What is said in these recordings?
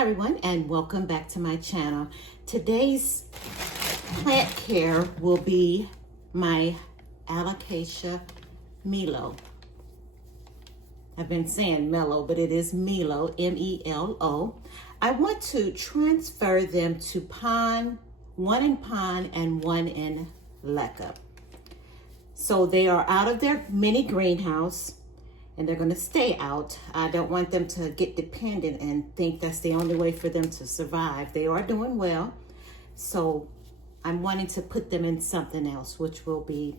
Hi everyone, and welcome back to my channel. Today's plant care will be my Alocasia Melo. I've been saying Mellow, but it is Melo, M-E-L-O. I want to transfer them to pond, one in pond and one in leca. So they are out of their mini greenhouse and they're going to stay out. I don't want them to get dependent and think that's the only way for them to survive. They are doing well. So I'm wanting to put them in something else, which will be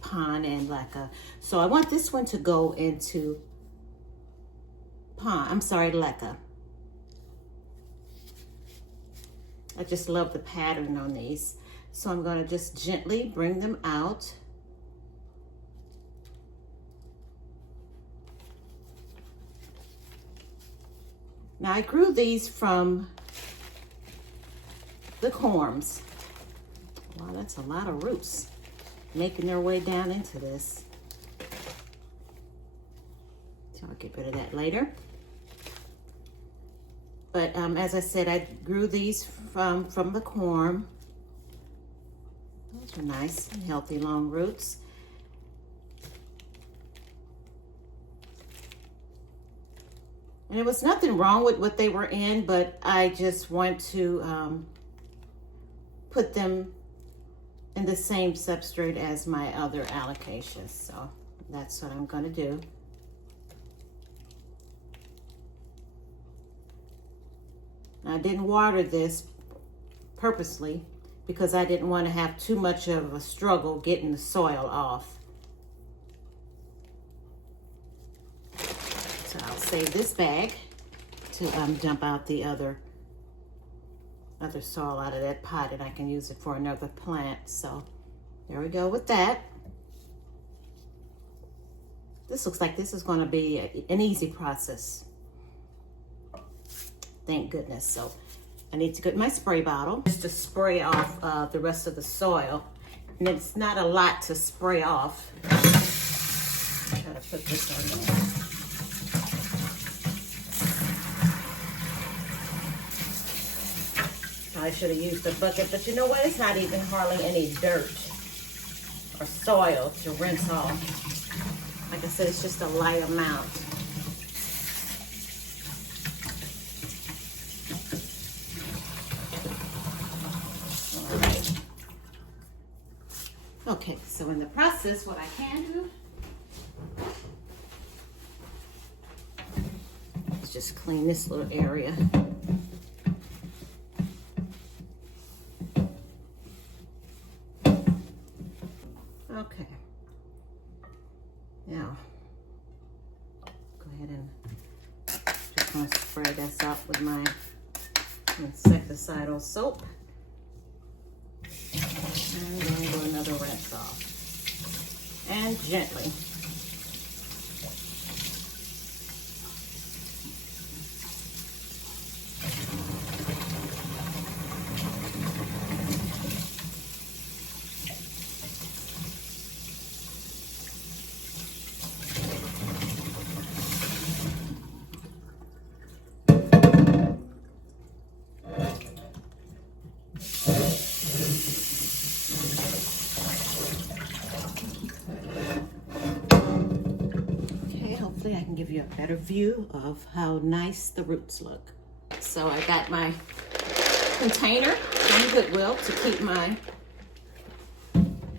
pond and leca. So I want this one to go into leca. I just love the pattern on these. So I'm going to just gently bring them out. Now I grew these from the corms. Wow, that's a lot of roots making their way down into this. So I'll get rid of that later. But as I said, I grew these from the corm. Those are nice and healthy long roots. And there was nothing wrong with what they were in, but I just want to put them in the same substrate as my other alocasias. So that's what I'm going to do. I didn't water this purposely because I didn't want to have too much of a struggle getting the soil off. So I'll save this bag to dump out the other soil out of that pot, and I can use it for another plant. So there we go with that. This looks like this is going to be an easy process. Thank goodness. So I need to get my spray bottle just to spray off the rest of the soil. And it's not a lot to spray off. Try to put this on there. I should have used a bucket, but you know what? It's not even hardly any dirt or soil to rinse off. Like I said, it's just a light amount. All right. Okay, so in the process, what I can do is just clean this little area. Okay, now go ahead and just want to spray this up with my insecticidal soap, and then do another rinse off, and gently. Hopefully I can give you a better view of how nice the roots look. So I got my container from Goodwill to keep my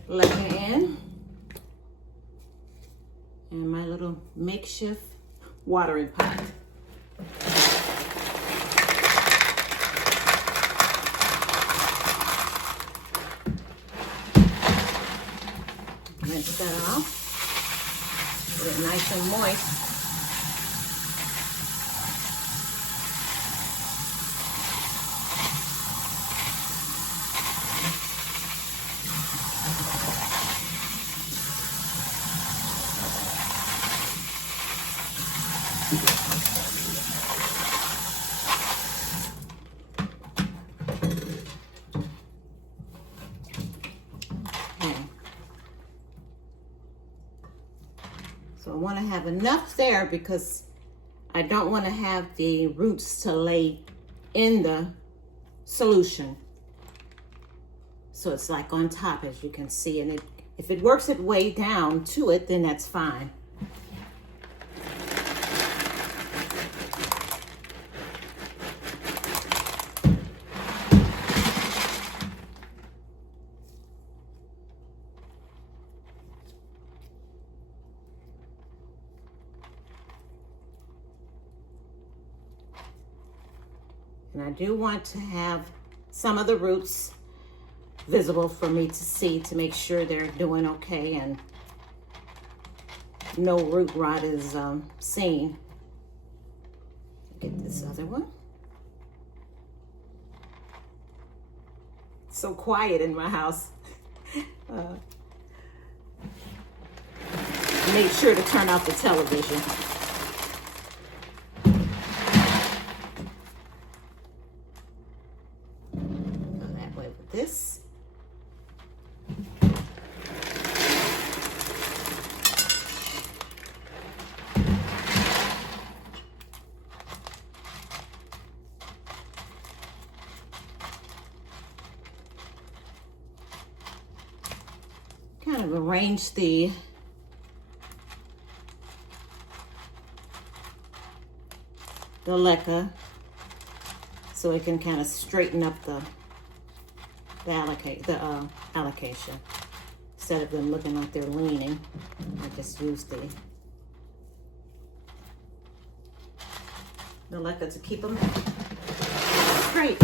leca in, and my little makeshift watering pot. Rinse that off. Get it nice and moist. So I want to have enough there because I don't want to have the roots to lay in the solution. So it's like on top, as you can see, and if it works its way down to it, then that's fine. And I do want to have some of the roots visible for me to see, to make sure they're doing okay and no root rot is seen. Get this other one. It's so quiet in my house. Made sure to turn off the television. This. Kind of arrange the leca so it can kind of straighten up the allocation. Instead of them looking like they're leaning, I just use the leca to keep them straight.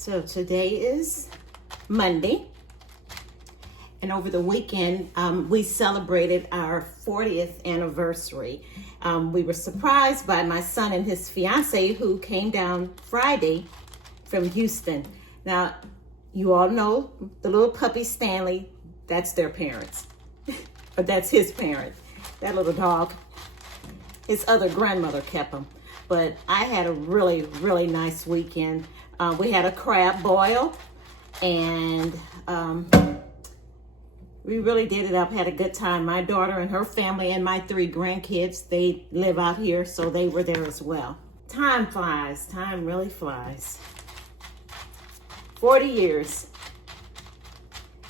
So today is Monday, and over the weekend we celebrated our 40th anniversary. We were surprised by my son and his fiance, who came down Friday from Houston. Now, you all know the little puppy Stanley, that's their parents, but that's his parents. That little dog, his other grandmother kept him. But I had a really, really nice weekend. We had a crab boil, and we really did it up, had a good time. My daughter and her family and my 3 grandkids, they live out here, so they were there as well. Time flies, time really flies. 40 years.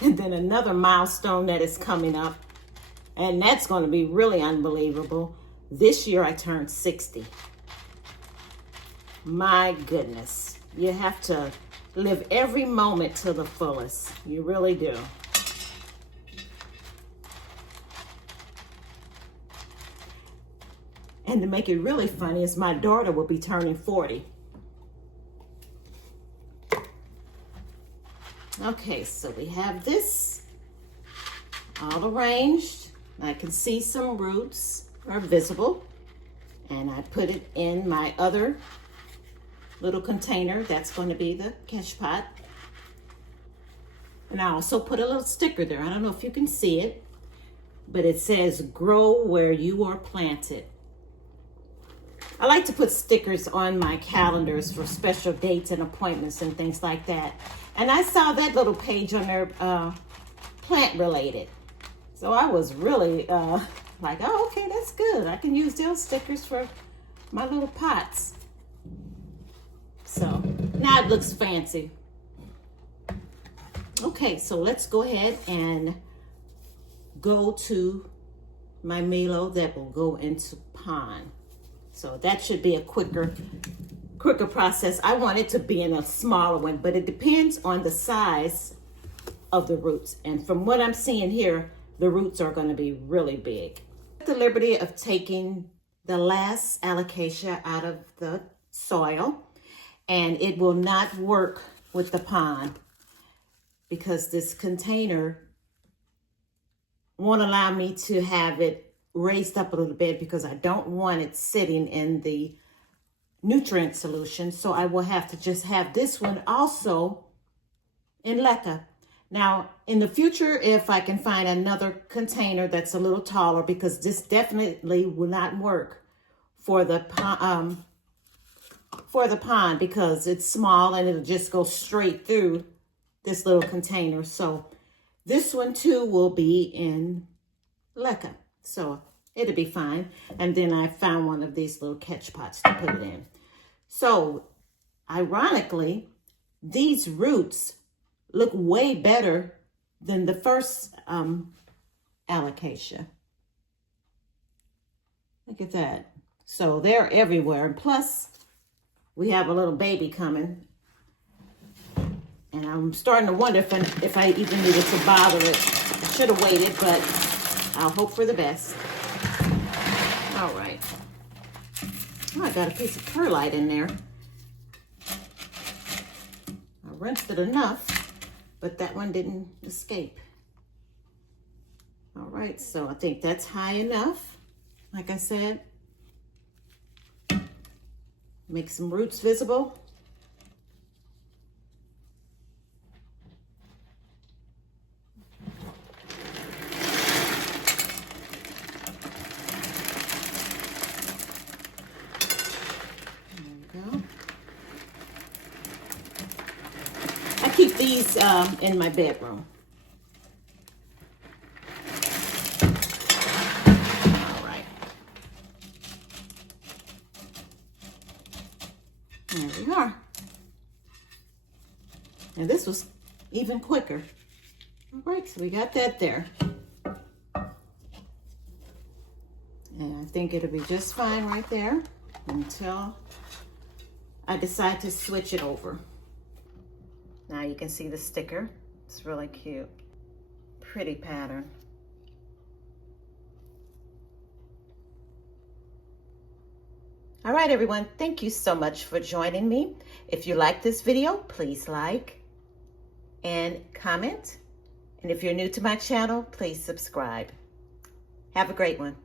And then another milestone that is coming up, and that's going to be really unbelievable. This year I turned 60. My goodness. You have to live every moment to the fullest. You really do. And to make it really funny is my daughter will be turning 40. Okay, so we have this all arranged. I can see some roots are visible. And I put it in my other little container. That's going to be the catch pot. And I also put a little sticker there. I don't know if you can see it, but it says, "Grow where you are planted." I like to put stickers on my calendars for special dates and appointments and things like that. And I saw that little page on there, plant related. So I was really like, oh, okay, that's good. I can use those stickers for my little pots. So now it looks fancy. Okay, so let's go ahead and go to my Milo that will go into pond. So that should be a quicker process. I want it to be in a smaller one, but it depends on the size of the roots. And from what I'm seeing here, the roots are going to be really big. The liberty of taking the last alocasia out of the soil, and it will not work with the pond because this container won't allow me to have it raised up a little bit because I don't want it sitting in the nutrient solution. So I will have to just have this one also in leca. Now, in the future, if I can find another container that's a little taller, because this definitely will not work for the pond because it's small and it'll just go straight through this little container. So this one too will be in leca. So it'll be fine. And then I found one of these little catch pots to put it in. So ironically, these roots look way better than the first alocasia. Look at that. So they're everywhere. And plus, we have a little baby coming. And I'm starting to wonder if I even needed to bother it. I should have waited, but I'll hope for the best. All right. Oh, I got a piece of perlite in there. I rinsed it enough, but that one didn't escape. All right, so I think that's high enough. Like I said, make some roots visible. I keep these in my bedroom. All right. There we are. And this was even quicker. All right, so we got that there. And I think it'll be just fine right there until I decide to switch it over. Now you can see the sticker. It's really cute. Pretty pattern. All right, everyone. Thank you so much for joining me. If you like this video, please like and comment. And if you're new to my channel, please subscribe. Have a great one.